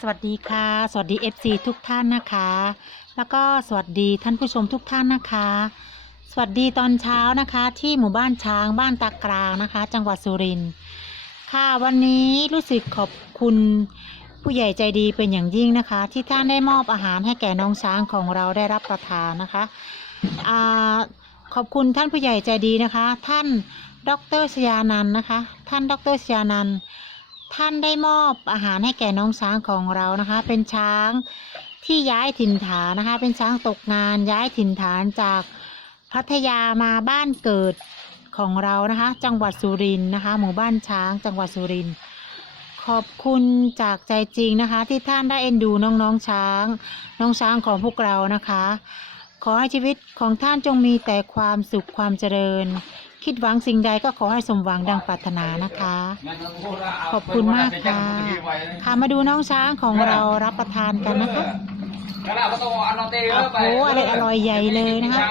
สวัสดีค่ะ สวัสดี FC ทุกท่านนะคะ แล้วก็สวัสดีท่านผู้ชมทุกท่านนะคะ สวัสดีตอนเช้านะคะ ที่หมู่บ้านช้างบ้านตากลางนะคะ จังหวัดสุรินทร์ค่ะวันนี้รู้สึกขอบคุณผู้ใหญ่ใจดีเป็นอย่างยิ่งนะคะ ที่ท่านได้มอบอาหารให้แก่น้องช้างของเราได้รับประทานนะคะอ่าขอบคุณท่านผู้ใหญ่ใจดีนะคะ ท่านดรชยานันนะคะ ท่านดรชยานันท์ ท่านได้มอบอาหารให้แก่น้องช้างของเรานะคะ เป็นช้างที่ย้ายถิ่นฐานนะคะ เป็นช้างตกงานย้ายถิ่นฐานจากพัทยามาบ้านเกิดของเรานะคะ จังหวัดสุรินทร์นะคะ หมู่บ้านช้างจังหวัดสุรินทร์ขอบคุณจากใจจริงนะคะ ที่ท่านได้เอ็นดูน้องๆช้าง น้องช้างของพวกเรานะคะ ขอให้ชีวิตของท่านจงมีแต่ความสุขความเจริญ คิดหวังสิ่งใดก็ขอให้สมหวังดังปรารถนานะคะ ขอบคุณมากค่ะ ค่ะมาดูน้องช้างของเรารับประทานกันนะคะโอ้โหอร่อยอร่อยใหญ่เลยนะคะ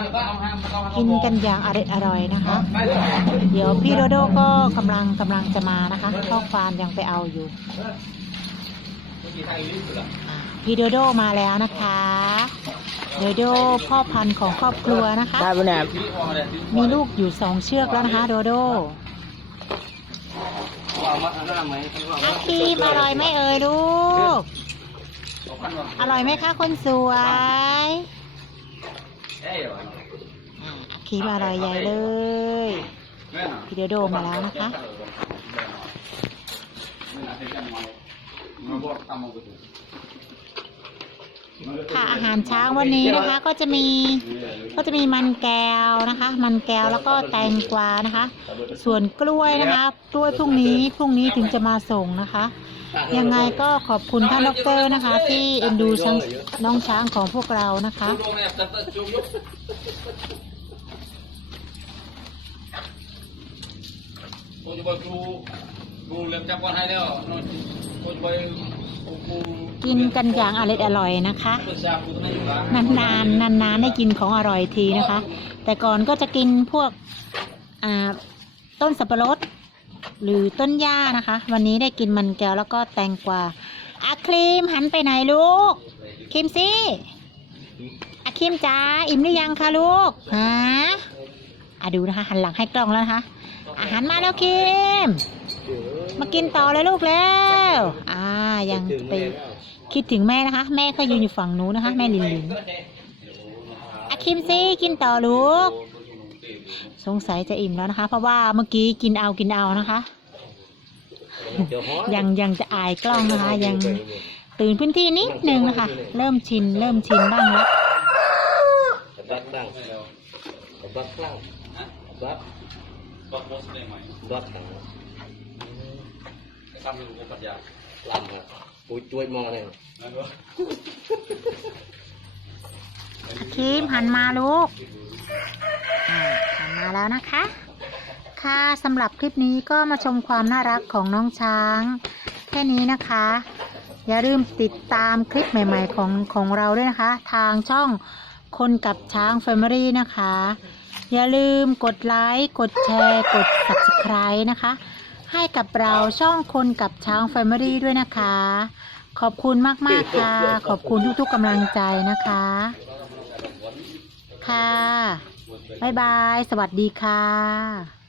กินกันอย่างอร่อยอร่อยนะคะ เดี๋ยวพี่โดโดก็กำลังกำลังจะมานะคะ ข้อความยังไปเอาอยู่พี่โดโดมาแล้วนะคะ โดโดพ่อพันธุ์ของครอบครัวนะคะ ได้ปะเนี่ยมีลูกอยู่สองเชือกแล้วนะคะ โดโดอาคีมอร่อยไหมเอ่ยลูก อร่อยไหมคะคนสวยอ่าอาคีมอร่อยใหญ่เลยพี่โดโดมาแล้วนะคะ ค่ะอาหารเช้าวันนี้นะคะก็จะมีก็จะมีมันแก้วนะคะ มันแก้วแล้วก็แตงกวานะคะ ส่วนกล้วยนะคะกล้วยพรุ่งนี้พรุ่งนี้ถึงจะมาส่งนะคะ ยังไงก็ขอบคุณท่านดอกเตอรนะคะ ที่เอ็นดูช้างน้องช้างของพวกเรานะคะกูจะไปครูครูเริ่มจับก่อนให้แล้วกูจะไปครู กินกันอย่างอร่อยอร่อยนะคะ นานๆนานๆได้กินของอร่อยทีนะคะ แต่ก่อนก็จะกินพวกอ่าต้นสับปะรด หรือต้นหญ้านะคะ วันนี้ได้กินมันแก้วแล้วก็แตงกวาอาครีมหันไปไหนลูกครีมสิอาครีมจ้าอิ่มหรือยังคะลูกฮะอะดูนะคะหันหลังให้กล้องแล้วนะคะอาหารมาแล้วครีม มากินต่อเลยลูกแล้ว อ่า ยังไปคิดถึงแม่นะคะ แม่ก็ยืนอยู่ฝั่งนู้นนะคะ แม่ลินลินอาคิมซิกินต่อลูก สงสัยจะอิ่มแล้วนะคะ เพราะว่าเมื่อกี้กินเอากินเอานะคะ ยังยังจะอายกล้องนะคะ ยังตื่นพื้นที่นิดนึงนะคะ เริ่มชิน เริ่มชินบ้างแล้วบักตั้งบักตั้งบักบักบอสได้ไหมบักตั้ง ทำเป็นรูปปัญญาลำครับปุ้ยจุยมองเนี่ยคิมหันมาลูกหันมาแล้วนะคะ ค่ะสำหรับคลิปนี้ก็มาชมความน่ารักของน้องช้าง แค่นี้นะคะ อย่าลืมติดตามคลิปใหม่ ๆ ของของเราด้วยนะคะ ทางช่องคนกับช้าง Family นะคะ อย่าลืมกดไลค์ กดแชร์ กด Subscribe นะคะ ให้กับเราช่องคนกับช้างแฟมิลี่ด้วยนะคะ ขอบคุณมาก ๆ ค่ะ ขอบคุณทุก ๆกำลังใจนะคะ ค่ะ บ๊ายบาย สวัสดีค่ะ